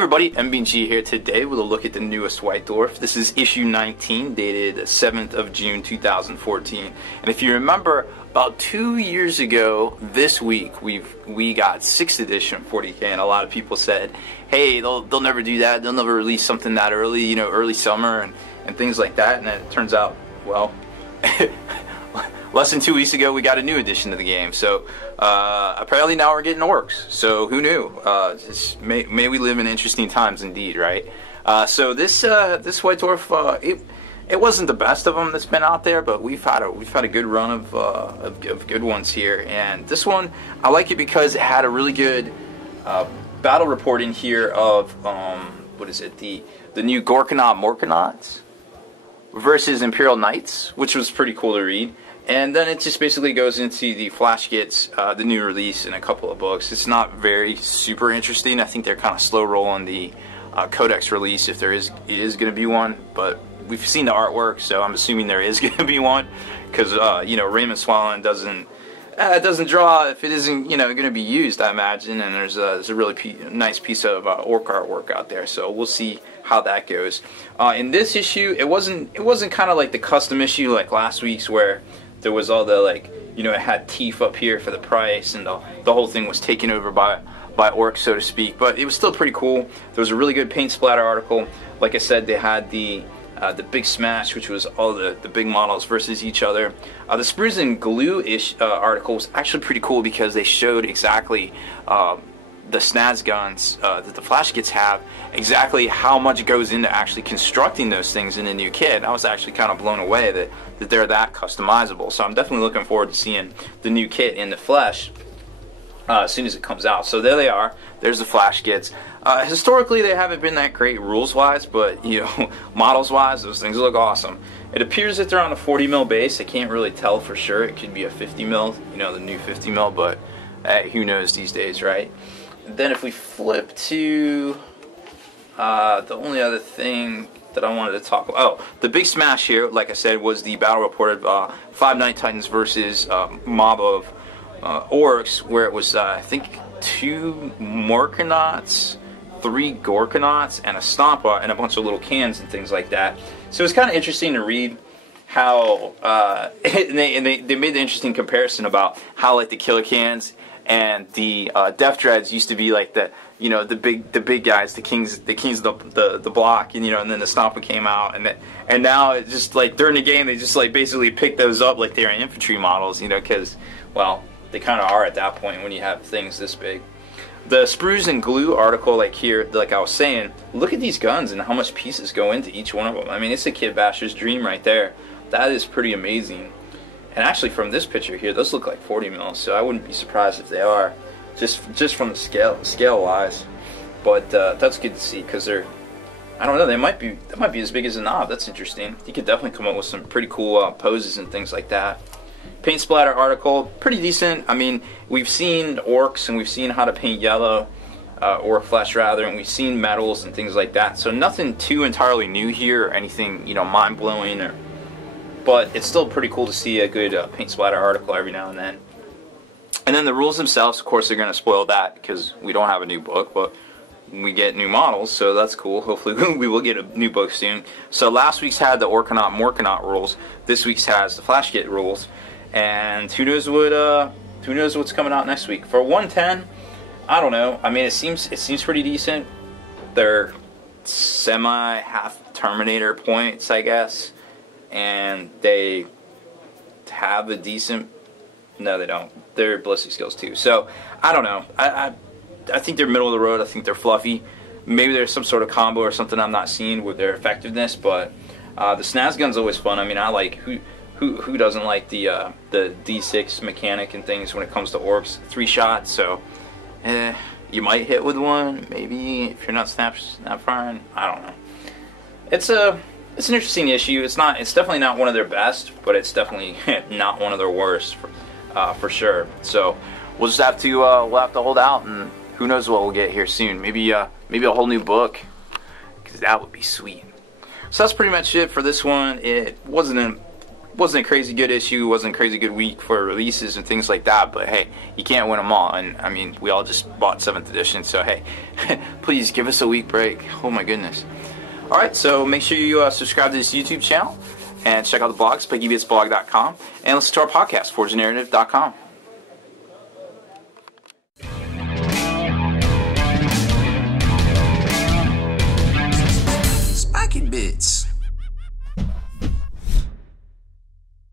Hi everybody, MBG here today with a look at the newest White Dwarf. This is issue 19, dated 7th of June 2014. And if you remember, about 2 years ago this week, we got 6th edition 40K, and a lot of people said, hey, they'll never do that, they'll never release something that early, you know, early summer and things like that. And then it turns out, well, less than 2 weeks ago we got a new edition of the game. So apparently now we're getting ORKS. So who knew? May we live in interesting times indeed, right? So this White Dwarf, it wasn't the best of them that's been out there, but we've had a good run of good ones here. And this one, I like it because it had a really good battle report in here of what is it? The new Morkanauts versus Imperial Knights, which was pretty cool to read. And then it just basically goes into the Flash Gets, the new release, in a couple of books. It's not very super interesting. I think they're kind of slow rolling the Codex release, if there is going to be one. But we've seen the artwork, so I'm assuming there is going to be one, because you know, Raymond Swallen doesn't draw if it isn't, you know, going to be used, I imagine. And there's a really nice piece of orc artwork out there, so we'll see how that goes. In this issue, it wasn't kind of like the custom issue like last week's, where there was all the, like, you know, it had teeth up here for the price, and the whole thing was taken over by ORKS, so to speak. But it was still pretty cool. There was a really good paint splatter article. Like I said, they had the big smash, which was all the big models versus each other. The sprues and glue-ish article was actually pretty cool, because they showed exactly the snaz guns that the Flash Gets have, exactly how much goes into actually constructing those things in a new kit. And I was actually kind of blown away that they're that customizable. So I'm definitely looking forward to seeing the new kit in the flesh as soon as it comes out. So there they are. There's the Flash Gets. Historically, they haven't been that great rules-wise, but, you know, models-wise, those things look awesome. It appears that they're on a 40 mil base. I can't really tell for sure. It could be a 50 mil, you know, the new 50 mil, but who knows these days, right? Then if we flip to the only other thing that I wanted to talk about, oh, the big smash here, like I said, was the battle report of 5 Night Titans versus mob of ORKS, where it was, I think, 2 Morkanauts, 3 Gorkanauts, and a Stompa, and a bunch of little cans and things like that. So it was kind of interesting to read how, and they made the interesting comparison about how, like, the Killer Cans and the Death Dreads used to be like the, you know, the big guys, the kings of the block, and, you know, and then the Stompa came out, and now it's just like during the game they just like basically pick those up like they're infantry models, you know, because, well, they kind of are at that point when you have things this big. The sprues and glue article, like here, like I was saying, look at these guns and how much pieces go into each one of them. I mean, it's a kit basher's dream right there. That is pretty amazing. And actually, from this picture here, those look like 40 mils, so I wouldn't be surprised if they are, just from the scale wise. But that's good to see, because they're, I don't know, they might be as big as a knob. That's interesting. You could definitely come up with some pretty cool poses and things like that. Paint splatter article, pretty decent. I mean, we've seen ORKS and we've seen how to paint yellow, or flesh rather, and we've seen metals and things like that. So nothing too entirely new here, or anything, you know, mind blowing, or. But it's still pretty cool to see a good paint splatter article every now and then. And then the rules themselves, of course, they're going to spoil that, because we don't have a new book, but we get new models, so that's cool. Hopefully we will get a new book soon. So last week's had the Morkanaut rules. This week's has the Flash Get rules. And who knows what's coming out next week. For 110, I don't know. I mean, it seems pretty decent. They're semi-half Terminator points, I guess. And they have a decent, no they don't, they're ballistic skills too. So I don't know, I think they're middle of the road. I think they're fluffy. Maybe there's some sort of combo or something I'm not seeing with their effectiveness, but the snaz gun's always fun. I mean, I like, who doesn't like the D6 mechanic and things when it comes to ORKS? 3 shots, so you might hit with one, maybe, if you're not snap firing. I don't know. It's an interesting issue. It's definitely not one of their best, but it's definitely not one of their worst, for sure. So we'll just have to hold out, and who knows what we'll get here soon. Maybe a whole new book, because that would be sweet. So that's pretty much it for this one. It wasn't wasn't a crazy good issue, wasn't a crazy good week for releases and things like that, but hey, you can't win them all. And I mean, we all just bought 7th edition, so hey, please give us a week break. Oh my goodness. Alright, so make sure you subscribe to this YouTube channel and check out the blog, SpikeYBitsblog.com, and listen to our podcast, ForgeNarrative.com.